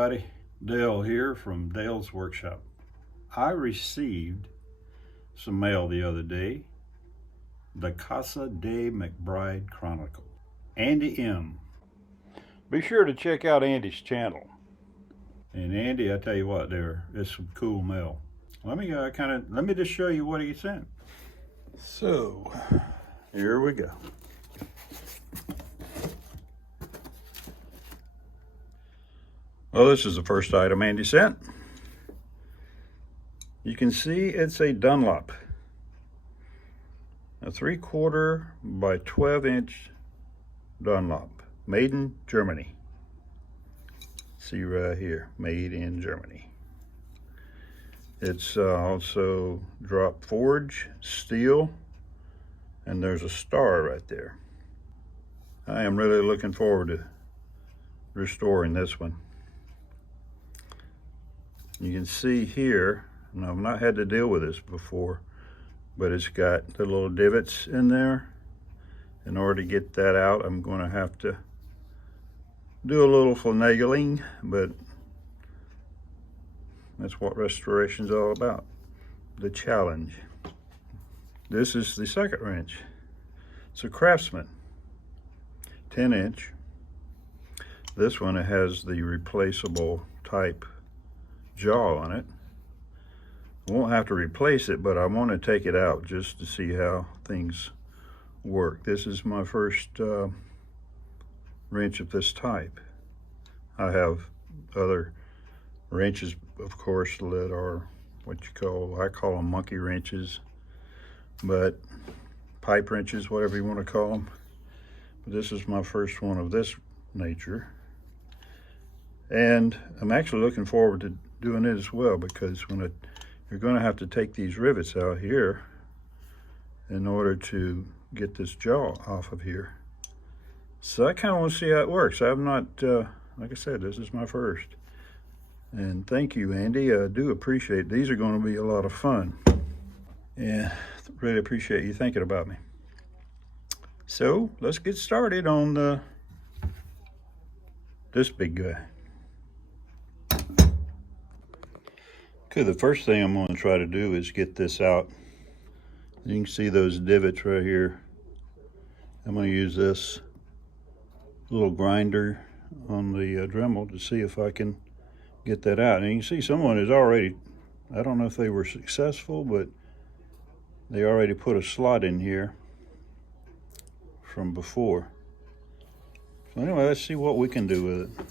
everybody, Dale here from Dale's Workshop. I received some mail the other day, the Casa de McBride Chronicle. Andy M. Be sure to check out Andy's channel. And Andy, I tell you what, there is some cool mail. Let me just show you what he sent. So, here we go. Well, this is the first item Andy sent. You can see it's a Dunlap, a 3/4 by 12-inch Dunlap, made in Germany. See right here, made in Germany. It's also drop forge steel, and there's a star right there. I am really looking forward to restoring this one. You can see here, and I've not had to deal with this before, but it's got the little divots in there. In order to get that out, I'm going to have to do a little finagling, but that's what restoration's all about, the challenge. This is the second wrench. It's a Craftsman, 10-inch. This one has the replaceable type jaw on it. I won't have to replace it, but I want to take it out just to see how things work. This is my first wrench of this type. I have other wrenches, of course, that are what I call them monkey wrenches, but pipe wrenches, whatever you want to call them. But this is my first one of this nature. And I'm actually looking forward to doing it as well, because you're going to have to take these rivets out here in order to get this jaw off of here. So I kind of want to see how it works. I've not, like I said, this is my first. And thank you, Andy. I do appreciate it. These are going to be a lot of fun. And really appreciate you thinking about me. So let's get started on this big guy. Okay, the first thing I'm going to try to do is get this out. You can see those divots right here. I'm going to use this little grinder on the Dremel to see if I can get that out. And you can see someone has already, I don't know if they were successful, but they already put a slot in here from before. So anyway, let's see what we can do with it.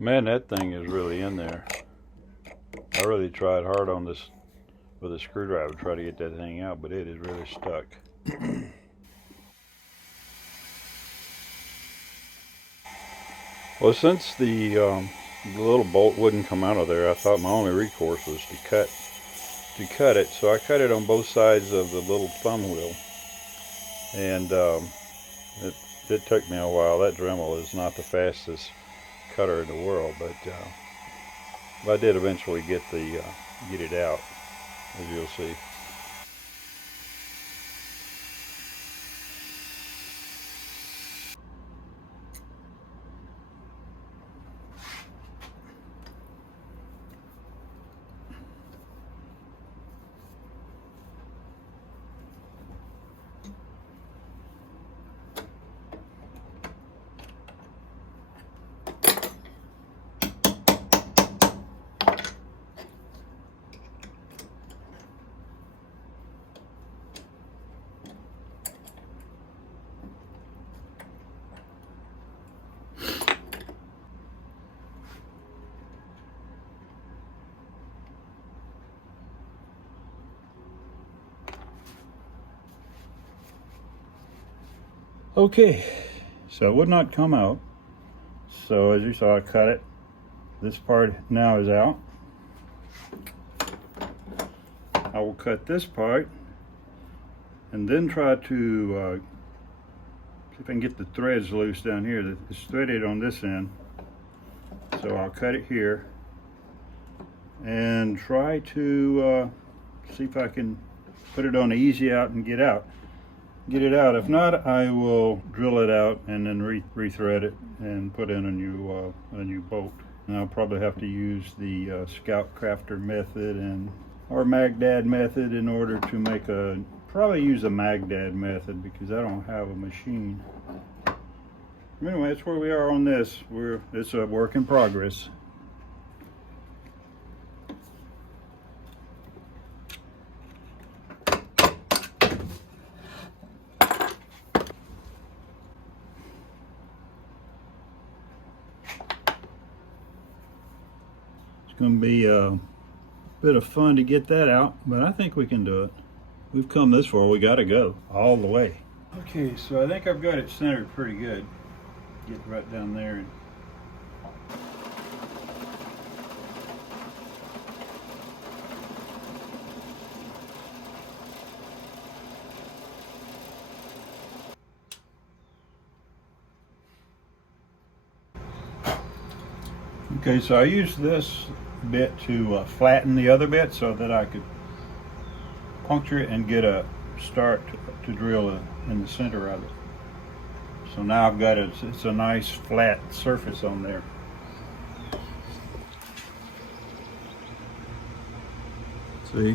Man, that thing is really in there. I really tried hard on this with a screwdriver to try to get that thing out, but it is really stuck. Well, since the little bolt wouldn't come out of there, I thought my only recourse was to cut it. So I cut it on both sides of the little thumb wheel, and it took me a while. That Dremel is not the fastest cutter in the world, but I did eventually get it out, as you'll see. Okay, so it would not come out. So as you saw, I cut it. This part now is out. I will cut this part and then try to See if I can get the threads loose down here. It's threaded on this end. So I'll cut it here and try to see if I can put it on the easy out and get it out. If not, I will drill it out and then rethread it and put in a new bolt. And I'll probably have to use the Scout Crafter method or Magdad method in order to make probably use a Magdad method because I don't have a machine. Anyway, that's where we are on this. It's a work in progress. It's going to be a bit of fun to get that out, but I think we can do it. We've come this far, we got to go all the way. Okay, so I think I've got it centered pretty good. Get right down there. Okay, so I used this bit to flatten the other bit so that I could puncture it and get a start to drill in the center of it. So now I've got it's a nice flat surface on there. See?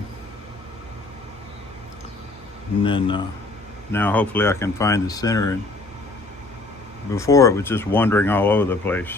And then now hopefully I can find the center. And before it was just wandering all over the place.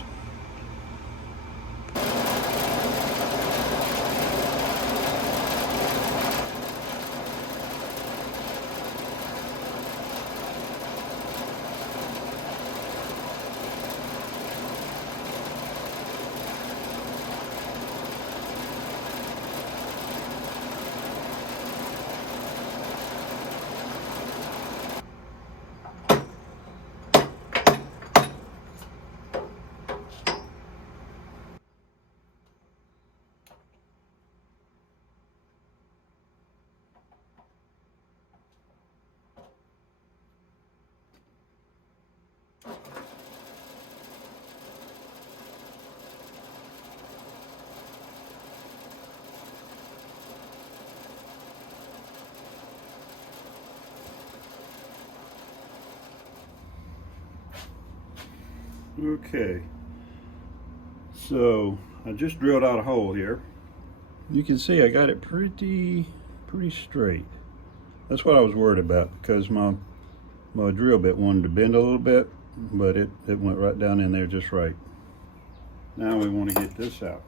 Okay, so I just drilled out a hole here. You can see I got it pretty straight. That's what I was worried about because my drill bit wanted to bend a little bit, but it went right down in there just right. Now we want to get this out,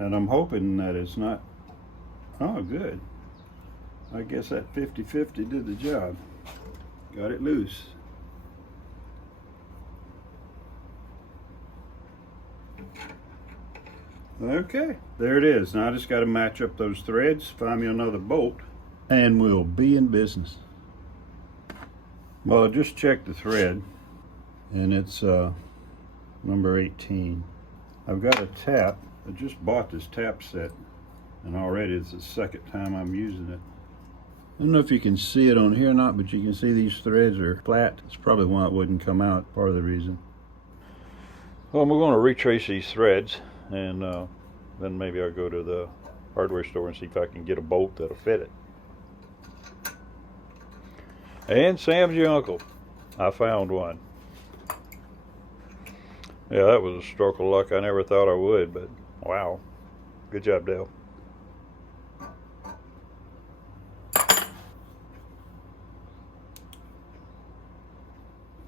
and I'm hoping that it's not. Oh, good. I guess that 50-50 did the job. Got it loose. Okay, there it is. Now I just got to match up those threads, find me another bolt, and we'll be in business. Well, I just checked the thread, and it's number 18. I've got a tap. I just bought this tap set, and already it's the second time I'm using it. I don't know if you can see it on here or not, but you can see these threads are flat. It's probably why it wouldn't come out, part of the reason. Well, we're going to retrace these threads, and then maybe I'll go to the hardware store and see if I can get a bolt that'll fit it. And Sam's your uncle. I found one. Yeah, that was a stroke of luck. I never thought I would, but wow. Good job, Dale.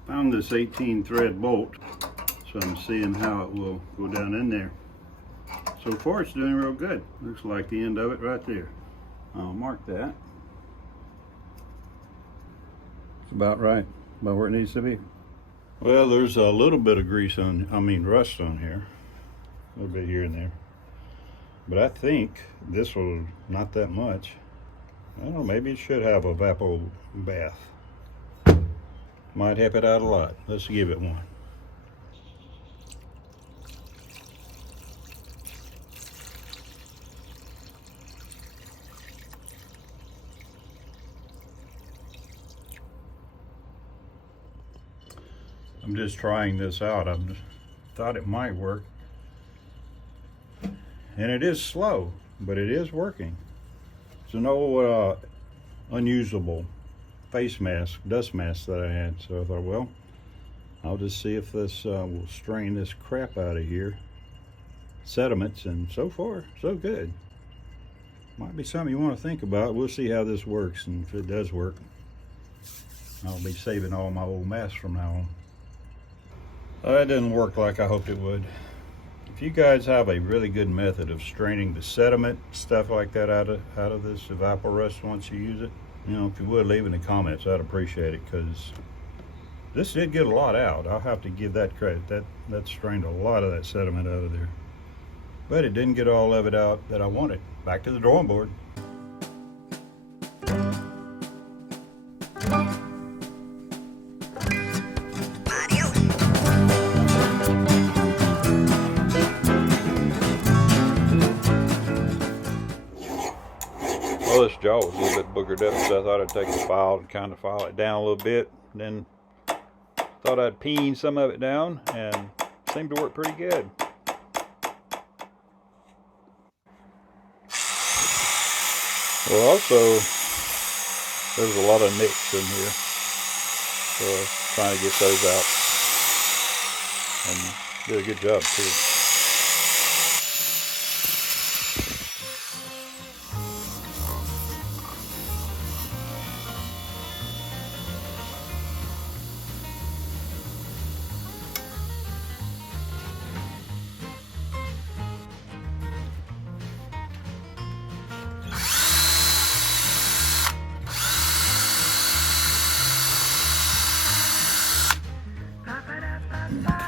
Found this 18 thread bolt, so I'm seeing how it will go down in there. So far it's doing real good. Looks like the end of it right there. I'll mark that. It's about right, about where it needs to be. Well, there's a little bit of rust on here. A little bit here and there. But I think this will, not that much. I don't know, maybe it should have a Vapo bath. Might help it out a lot. Let's give it one. I'm just trying this out. I thought it might work. And it is slow, but it is working. It's an old unusable face mask, dust mask that I had. So I thought, well, I'll just see if this will strain this crap out of here. Sediments, and so far, so good. Might be something you want to think about. We'll see how this works, and if it does work, I'll be saving all my old masks from now on. That didn't work like I hoped it would. If you guys have a really good method of straining the sediment, stuff like that out of this evaporust once you use it, you know, if you would, leave in the comments, I'd appreciate it, because this did get a lot out. I'll have to give that credit. That strained a lot of that sediment out of there. But it didn't get all of it out that I wanted. Back to the drawing board. Well, this jaw was a little bit boogered up, so I thought I'd take the file and kind of file it down a little bit. Then thought I'd peen some of it down, and it seemed to work pretty good. Well, also, there's a lot of nicks in here, so I was trying to get those out, and did a good job too.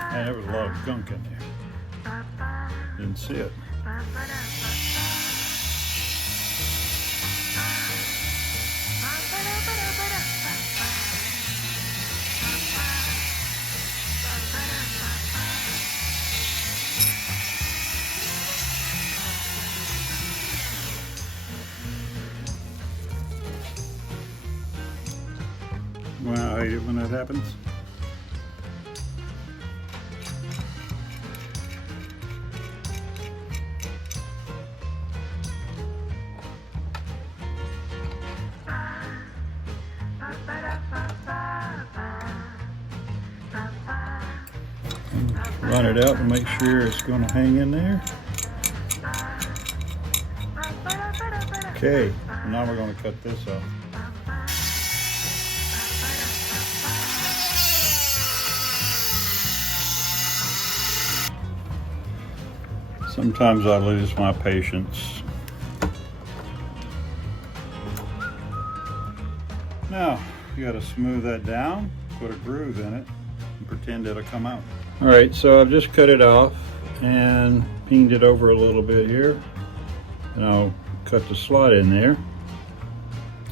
And there was a lot of gunk in there. Didn't see it. Well, I hate it when that happens. Run it out and make sure it's going to hang in there. Okay, now we're going to cut this off. Sometimes I lose my patience. Now, you got to smooth that down, put a groove in it, and pretend it'll come out. All right, so I've just cut it off and peened it over a little bit here, and I'll cut the slot in there.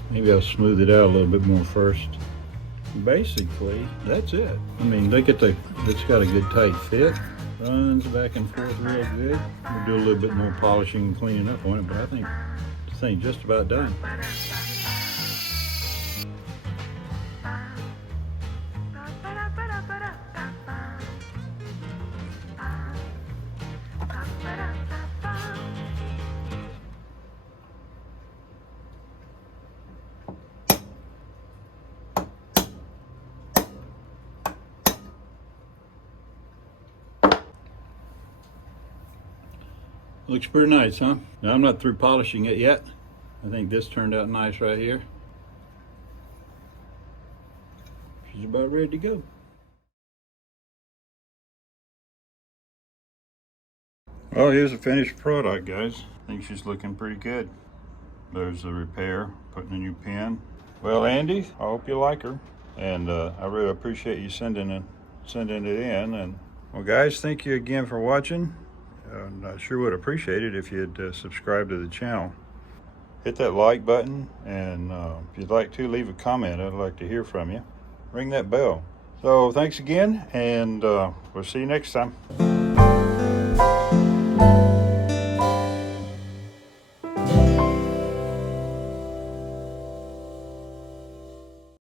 Maybe I'll smooth it out a little bit more first. Basically, that's it. I mean, look at it's got a good tight fit. Runs back and forth real good. We'll do a little bit more polishing and cleaning up on it, but I think this thing's just about done. Looks pretty nice, huh? Now, I'm not through polishing it yet. I think this turned out nice right here. She's about ready to go. Well, here's the finished product, guys. I think she's looking pretty good. There's the repair, putting a new pin. Well, Andy, I hope you like her. And I really appreciate you sending it in. And well, guys, thank you again for watching. I sure would appreciate it if you'd subscribe to the channel. Hit that like button, and if you'd like to, leave a comment. I'd like to hear from you. Ring that bell. So thanks again, and we'll see you next time.